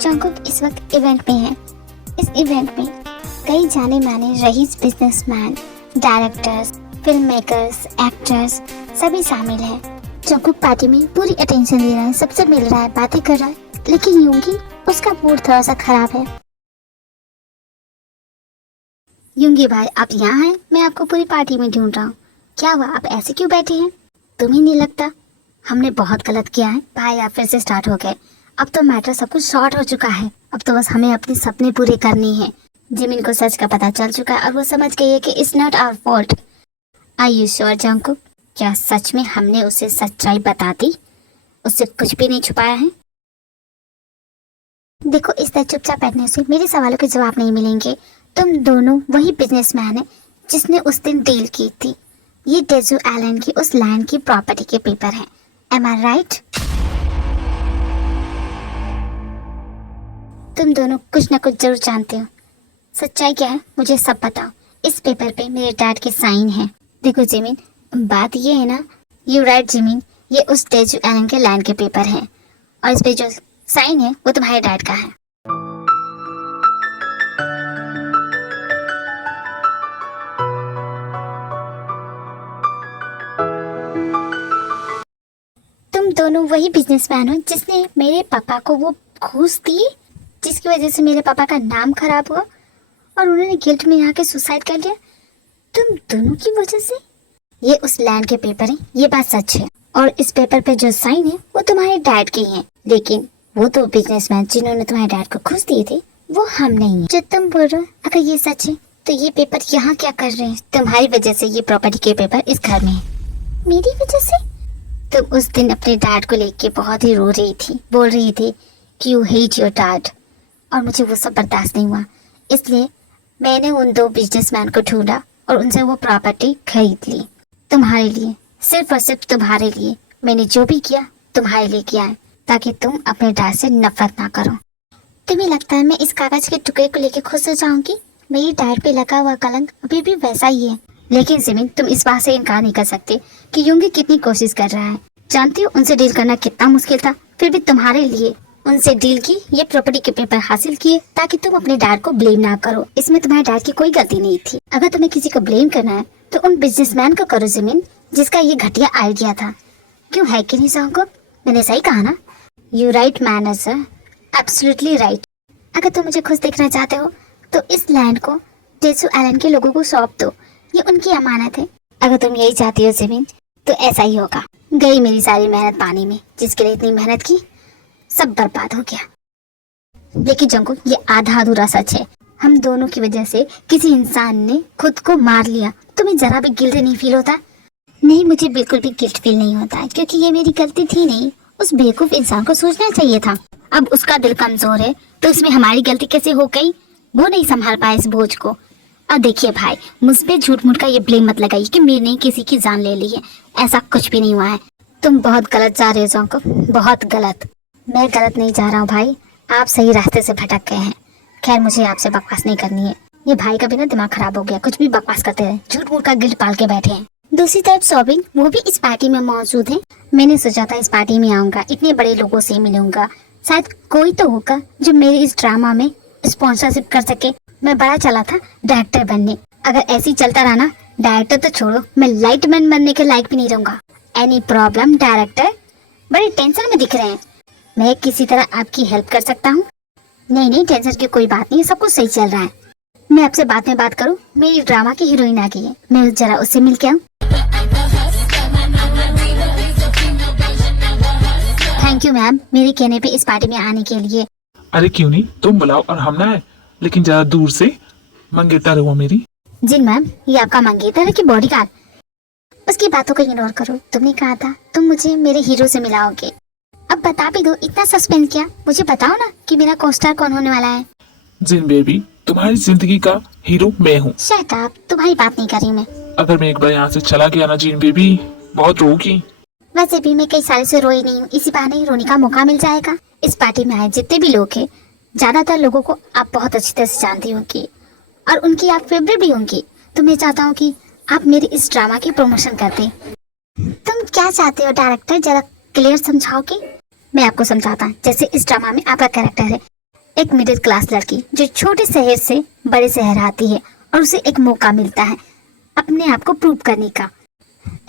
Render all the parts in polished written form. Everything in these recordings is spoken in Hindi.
जंगकुक इस वक्त इवेंट में है। इस इवेंट में कई जाने माने रईस businessmen, directors, film makers, actors सभी शामिल हैं। जंगकुक पार्टी में पूरी अटेंशन दे रहा है, सबसे मिल रहा है, बातें कर रहा है, लेकिन यूंगी उसका मूड थोड़ा सा खराब है। यूंगी भाई, आप यहाँ हैं? मैं आपको पूरी पार्टी में ढूंढ रहा हूँ। क्या हुआ, आप ऐसे क्यों बैठे हैं? तुम्हें नहीं लगता हमने बहुत गलत किया है? भाई आप फिर से स्टार्ट हो गए। अब तो मैटर सब कुछ शॉर्ट हो चुका है। अब तो बस हमें अपने सपने पूरे करनी है। जिमिन को सच का पता चल चुका है और वो समझ गई है कि it's not our fault. Are you sure Jungkook? क्या सच में हमने उसे सच्चाई बता दी? उससे कुछ भी नहीं छुपाया है? देखो, इस तरह चुपचाप बैठने से मेरे सवालों के जवाब नहीं मिलेंगे। तुम दोनों वही बिजनेसमैन है जिसने उस दिन डील की थी। ये डेजू आइलैंड की उस लैंड की प्रॉपर्टी के पेपर हैं। एम आई राइट? तुम दोनों कुछ न कुछ जरूर जानते हो। सच्चाई क्या है मुझे सब बताओ। इस पेपर पे मेरे डैड के साइन हैं। देखो जिमिन, बात ये है ना, यू राइट जिमिन, ये उस डेजू आइलैंड के लैंड के पेपर हैं और इस पे जो साइन है वो तुम्हारे डैड का है। तुम दोनों वही बिजनेसमैन हो जिसने मेरे पापा को वो घूस दी, जिसकी वजह से मेरे पापा का नाम खराब हुआ और उन्होंने गिल्ट में आके सुसाइड कर लिया। तुम दोनों की वजह से। ये उस लैंड के पेपर हैं, ये बात सच है। और इस पेपर पे जो साइन है वो तुम्हारे डैड के हैं, लेकिन वो तो बिजनेसमैन जिन्होंने तुम्हारे डैड को घूस दिए थे वो हम नहीं है। जो तुम बोल रहे हो, अगर ये सच है तो ये पेपर यहाँ क्या कर रहे हैं? तुम्हारी वजह से ये प्रॉपर्टी के पेपर इस घर में है। मेरी वजह से? तुम उस दिन अपने डैड को लेके बहुत ही रो रही थी, बोल रही थी कि यू हेट योर डैड, और मुझे वो सब बर्दाश्त नहीं हुआ। इसलिए मैंने उन दो बिजनेसमैन को ढूंढा और उनसे वो प्रॉपर्टी खरीद ली। तुम्हारे लिए, सिर्फ और सिर्फ तुम्हारे लिए। मैंने जो भी किया तुम्हारे लिए किया है, ताकि तुम अपने डैड से नफरत ना करो। तुम्हें लगता है मैं इस कागज के टुकड़े को लेके खुश हो जाऊंगी? मेरी डैड पे लगा हुआ कलंक अभी भी वैसा ही है। लेकिन जिमिन, तुम इस बात से इनकार नहीं कर सकते कि यूंगी कितनी कोशिश कर रहा है। जानती हो उनसे डील करना कितना मुश्किल था, फिर भी तुम्हारे लिए उनसे डील की, ये प्रॉपर्टी के पेपर हासिल किए ताकि तुम अपने डैड को ब्लेम ना करो। इसमें तुम्हारे डैड की कोई गलती नहीं थी। अगर तुम्हें किसी को ब्लेम करना है तो उन बिजनेसमैन को करो जिमिन, जिसका ये घटिया आइडिया था। क्यों, है कि नहीं जंगकुक? मैंने सही कहा ना? You right man sir, absolutely right. अगर तुम मुझे खुश देखना चाहते हो तो इस लैंड को डेजू आइलैंड के लोगों को सौंप दो, ये उनकी अमानत है। अगर तुम यही चाहती हो जिमिन तो ऐसा ही होगा। गई मेरी सारी मेहनत पानी में, जिसके लिए इतनी मेहनत की सब बर्बाद हो गया। लेकिन जंगकुक, ये आधा अधूरा सच है। हम दोनों की वजह से किसी इंसान ने खुद को मार लिया। तुम्हें जरा भी गिल्ट नहीं फील होता? नहीं, मुझे बिल्कुल भी गिल्ट फील नहीं होता, क्योंकि ये मेरी गलती थी नहीं। उस बेवकूफ इंसान को सोचना चाहिए था। अब उसका दिल कमजोर है तो इसमें हमारी गलती कैसे हो गई? वो नहीं संभाल पाया इस बोझ को। अब देखिए भाई, मुझ पे झूठ मूठ का ये ब्लेम मत लगाइए कि मैंने किसी की जान ले ली है। ऐसा कुछ भी नहीं हुआ है। तुम बहुत गलत जा रहे हो जंगकुक, बहुत गलत। मैं गलत नहीं जा रहा हूँ भाई, आप सही रास्ते से भटक गए हैं। खैर, मुझे आपसे बकवास नहीं करनी है। ये भाई का भी ना दिमाग खराब हो गया, कुछ भी बकवास करते रहे, झूठ मूठ का गिल्ट पाल के बैठे हैं। दूसरी तरफ सोबिन, वो भी इस पार्टी में मौजूद है। मैंने सोचा था इस पार्टी में आऊंगा, इतने बड़े लोगों से मिलूंगा, शायद कोई तो होगा जो मेरे इस ड्रामा में स्पॉन्सरशिप कर सके। मैं बड़ा चला था डायरेक्टर बनने। अगर ऐसे ही चलता रहा ना, डायरेक्टर तो छोड़ो, मैं लाइटमैन बनने के लायक भी नहीं रहूंगा। Any problem director? बड़े टेंशन में दिख रहे हैं। मैं किसी तरह आपकी हेल्प कर सकता हूँ? नहीं नहीं, टेंशन की कोई बात नहीं, सब कुछ सही चल रहा है। मैं आपसे बाद में बात करूँ, मेरी ड्रामा की हीरोइन आ गई है, मैं जरा उससे मिल के आऊँ। थैंक यू मैम, मेरे कहने पे इस पार्टी में आने के लिए। अरे क्यों नहीं, तुम बुलाओ और हम ना आए, लेकिन जरा दूर से। मंगेतर हुआ मेरी। जी मैम, ये आपका मंगेतर है कि बॉडीगार्ड? उसकी बातों को इग्नोर करो। तुमने कहा था तुम मुझे मेरे हीरो से मिलाओगे। अब बता भी दो, इतना सस्पेंस क्या? मुझे बताओ ना कि मेरा कोस्टार कौन होने वाला है। जिन बेबी, तुम्हारी जिंदगी का हीरो मैं हूँ। शट अप, तुम्हारी बात नहीं कर रही मैं। अगर मैं एक बार यहाँ से चला गया ना जिन बेबी, बहुत रोगी। वैसे भी मैं कई साल से रोई नहीं हूँ, इसी बहाने रोने का मौका मिल जाएगा। इस पार्टी में आए जितने भी लोग हैं, ज्यादातर लोगों को आप बहुत अच्छी तरह से जानती होंगी और उनकी आप फेवरेट भी होंगी। तो मैं चाहता हूँ कि आप मेरी इस ड्रामा की प्रमोशन कर दें। तुम क्या चाहते हो डायरेक्टर, जरा क्लियर समझाओगे? मैं आपको समझाता हूँ। जैसे इस ड्रामा में आपका कैरेक्टर है, एक मिडिल क्लास लड़की जो छोटे शहर से बड़े शहर आती है और उसे एक मौका मिलता है अपने आप को प्रूव करने का।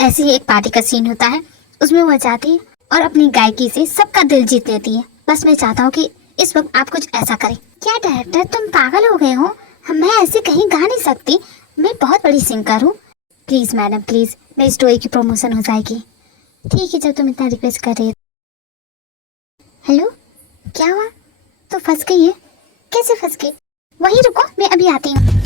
ऐसे ही एक पार्टी का सीन होता है, उसमें वह जाती है और अपनी गायकी से सबका दिल जीत लेती है। बस मैं चाहता हूँ कि इस वक्त आप कुछ ऐसा करें। क्या डायरेक्टर, तुम पागल हो गए हो? मैं ऐसे कहीं गा नहीं सकती, मैं बहुत बड़ी सिंगर हूँ। प्लीज मैडम प्लीज, मेरी स्टोरी की प्रमोशन हो जाएगी। ठीक है, जब तुम इतना रिक्वेस्ट कर रही हो। हेलो, क्या हुआ? तो फंस गई है? कैसे फंस गई? वहीं रुको, मैं अभी आती हूँ।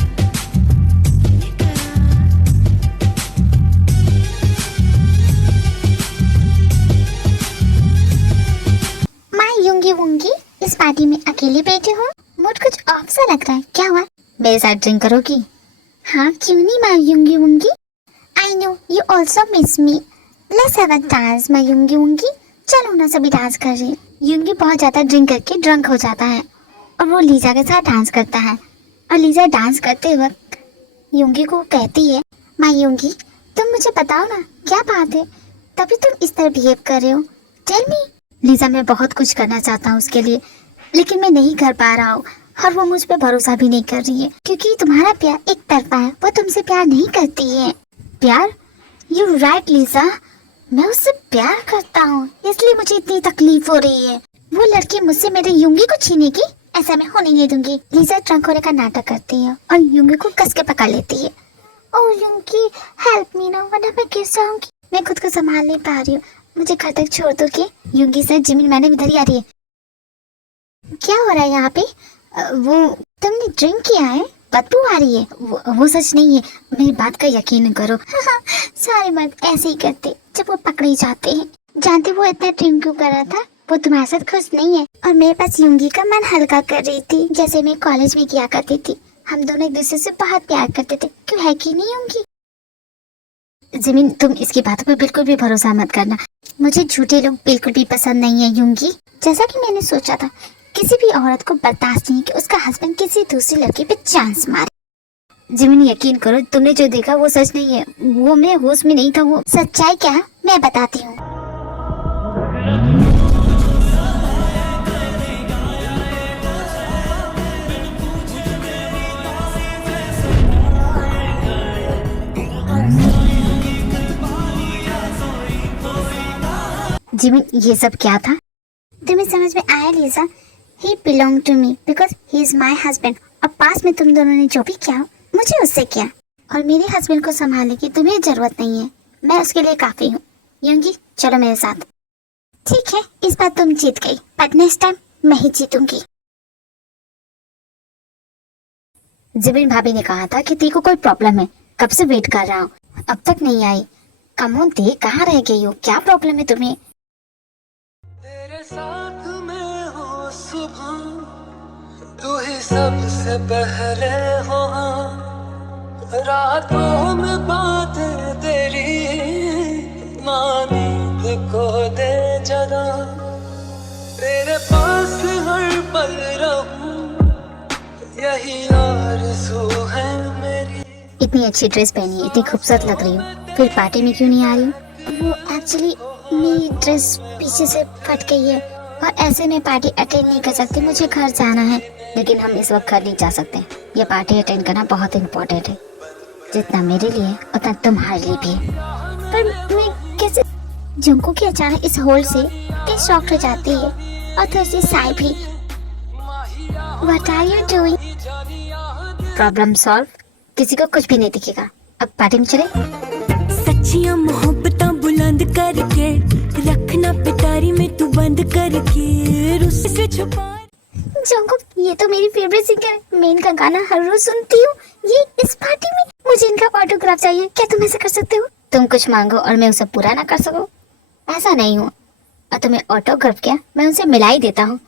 माँ यूंगी वूंगी, इस पार्टी में अकेले बैठे हो? मुझे कुछ ऑफ सा लग रहा है, क्या हुआ? मेरे साथ ड्रिंक करोगी? हाँ क्यों नहीं माँ यूंगी वूंगी। I know you also miss me, let's have a dance माँ यूंगी वूंगी। चलो ना, सभी डांस कर रही है। यूंगी बहुत ज्यादा ड्रिंक करके ड्रंक हो जाता है और वो लीजा के साथ डांस करता है। और लीजा डांस करते वक्त यूंगी को कहती है, माँ यूंगी तुम मुझे बताओ ना, क्या बात है, तभी तुम इस तरह बिहेव कर रहे हो, टेल मी। लीजा, मैं बहुत कुछ करना चाहता हूँ उसके लिए, लेकिन मैं नहीं कर पा रहा हूँ और वो मुझ पे भरोसा भी नहीं कर रही है, क्योंकि तुम्हारा प्यार एक तरफा है, वो तुमसे प्यार नहीं करती है। प्यार? यू राइट लीजा, मैं उससे प्यार करता हूँ, इसलिए मुझे इतनी तकलीफ हो रही है। वो लड़की मुझसे मेरे यूंगी को छीनेगी, ऐसा मैं होने नहीं दूंगी। लीजा ट्रंक होने का नाटक करती है और यूंगी को कस के पकड़ लेती है। ओह यूंगी, हेल्प मी ना, वरना मैं गिर जाऊंगी। मैं खुद को संभाल नहीं पा रही हूँ, मुझे घर तक छोड़ दो। के यूंगी सर, जिमिन मैंने इधर ही आ रही है। क्या हो रहा है यहाँ पे? वो तुमने ड्रिंक किया है, बदबू आ रही है। वो सच नहीं है, मेरी बात का यकीन करो। सारे मर्द ऐसे ही करते जब वो पकड़े जाते हैं। जानते वो इतना ड्रिंक क्यों कर रहा था? वो तुम्हारे साथ खुश नहीं है और मेरे पास यूंगी का मन हल्का कर रही थी, जैसे मैं कॉलेज में किया करती थी। हम दोनों एक दूसरे से बहुत प्यार करते थे, क्यों है कि नहीं यूंगी? जिमिन, तुम इसकी बातों पर बिल्कुल भी भरोसा मत करना, मुझे झूठे लोग बिल्कुल भी पसंद नहीं है यूंगी। जैसा कि मैंने सोचा था, किसी भी औरत को बर्दाश्त नहीं कि उसका हस्बैंड किसी दूसरी लड़की पे चांस मारे। जिमिन यकीन करो, तुमने जो देखा वो सच नहीं है, वो मैं होश में नहीं था। वो सच्चाई क्या है मैं बताती हूँ। जिमिन, ये सब क्या था? तुम्हें समझ में आया Lisa? He belonged to me because he is my husband। और पास में तुम दोनों ने जो भी किया मुझे उससे किया, और मेरे हस्बैंड को संभालने की तुम्हें जरूरत नहीं है, मैं उसके लिए काफी हूँ। यूंगी चलो मेरे साथ। ठीक है, इस बार तुम जीत गई, बट नेक्स्ट टाइम मैं ही जीतूंगी। जिबिन भाभी ने कहा था कि तेरे को कोई प्रॉब्लम है, कब से वेट कर रहा हूँ, अब तक नहीं आई। कम ऑन ते, कहाँ रह गई हो, क्या प्रॉब्लम है तुम्हें? तेरे साथ में हो सुबह, तू ही सबसे पहले हो, रातों में बातें तेरी, नींद को दे जगा, तेरे पास हर पल रहूं, यही आरज़ू है मेरी। इतनी अच्छी ड्रेस पहनी है, इतनी खूबसूरत लग रही हो, फिर पार्टी में क्यों नहीं आ रही हो? वो एक्चुअली मेरी ड्रेस पीछे से फट गई है और ऐसे में पार्टी अटेंड नहीं कर सकती, मुझे घर जाना है। लेकिन हम इस वक्त घर नहीं जा सकते, ये पार्टी अटेंड करना बहुत इम्पोर्टेंट है, जितना मेरे लिए उतना तुम्हारे लिए भी है। पर मैं कैसे? जंको की अचानक इस होल से इतनी शॉक्ड हो जाती है और थोड़ी साई भी। What are you doing? Problem solve, किसी को कुछ भी नहीं दिखेगा। अब पार्टी में चले। सच्चियां मोहब्बतां बुलंद करके रखना पिटारी में तू बंद करके रुस से छुपा। जंकुक, ये तो मेरी फेवरेट सिंगर है, मैं इनका गाना हर रोज सुनती हूँ। ये इस पार्टी में मुझे इनका ऑटोग्राफ चाहिए, क्या तुम ऐसा कर सकते हो? तुम कुछ मांगो और मैं उसे पूरा ना कर सकूं, ऐसा नहीं हुआ। और तुम्हें ऑटोग्राफ क्या, मैं उनसे मिला ही देता हूँ।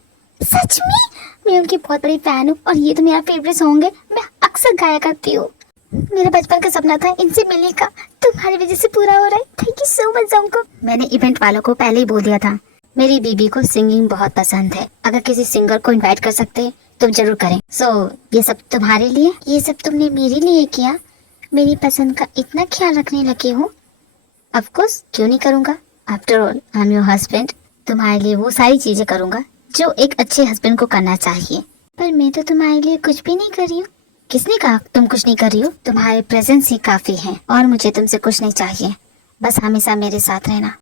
सच में? मैं उनकी बहुत बड़ी फैन हूँ और ये तो मेरा फेवरेट सॉन्ग है, मैं अक्सर गाया करती हूँ। मेरा बचपन का सपना था इनसे मिलने का, तुम्हारी वजह से पूरा हो रहा है। Thank you so much Jungkook. मैंने इवेंट वालों को पहले ही बोल दिया था, मेरी बीबी को सिंगिंग बहुत पसंद है, अगर किसी सिंगर को इनवाइट कर सकते हैं तो जरूर करें। ये सब तुम्हारे लिए, ये सब तुमने मेरे लिए किया, मेरी पसंद का इतना ख्याल रखने लगे हो। ऑफ कोर्स, क्यों नहीं करूँगा, after all I am your husband. तुम्हारे लिए वो सारी चीजें करूँगा जो एक अच्छे हस्बैंड को करना चाहिए। पर मैं तो तुम्हारे लिए कुछ भी नहीं कर रही हूँ। किसने कहा तुम कुछ नहीं कर रही हो? तुम्हारे प्रेजेंस ही काफी है और मुझे तुमसे कुछ नहीं चाहिए, बस हमेशा मेरे साथ रहना।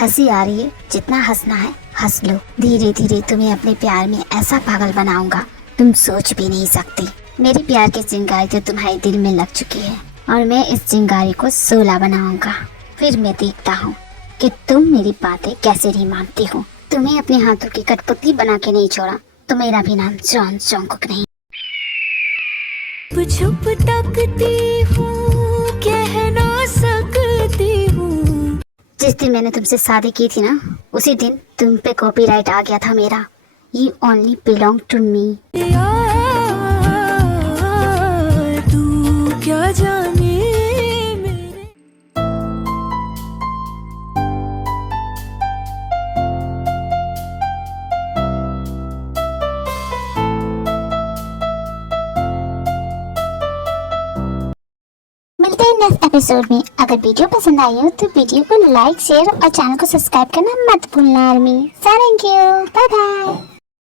हंसी आ रही है, जितना हंसना है हंस लो। धीरे धीरे तुम्हें अपने प्यार में ऐसा पागल बनाऊंगा तुम सोच भी नहीं सकती। मेरे प्यार की चिंगारी तो तुम्हारे दिल में लग चुकी है और मैं इस चिंगारी को 16 बनाऊंगा। फिर मैं देखता हूँ कि तुम मेरी बातें कैसे नहीं मानती हो। तुम्हें अपने हाथों की कठपुतली बना के नहीं छोड़ा तो मेरा भी नाम जॉन जॉनकुक नहीं। छुप तकती हूँ, कह ना सकती हूँ। जिस दिन मैंने तुमसे शादी की थी ना, उसी दिन तुम पे कॉपीराइट आ गया था मेरा। You only belong to me। तू क्या जाने मेरे। मिलते हैं नेक्स्ट एपिसोड में। अगर वीडियो पसंद आई हो तो वीडियो को लाइक शेयर और चैनल को सब्सक्राइब करना मत भूलना army. Thank you, bye bye.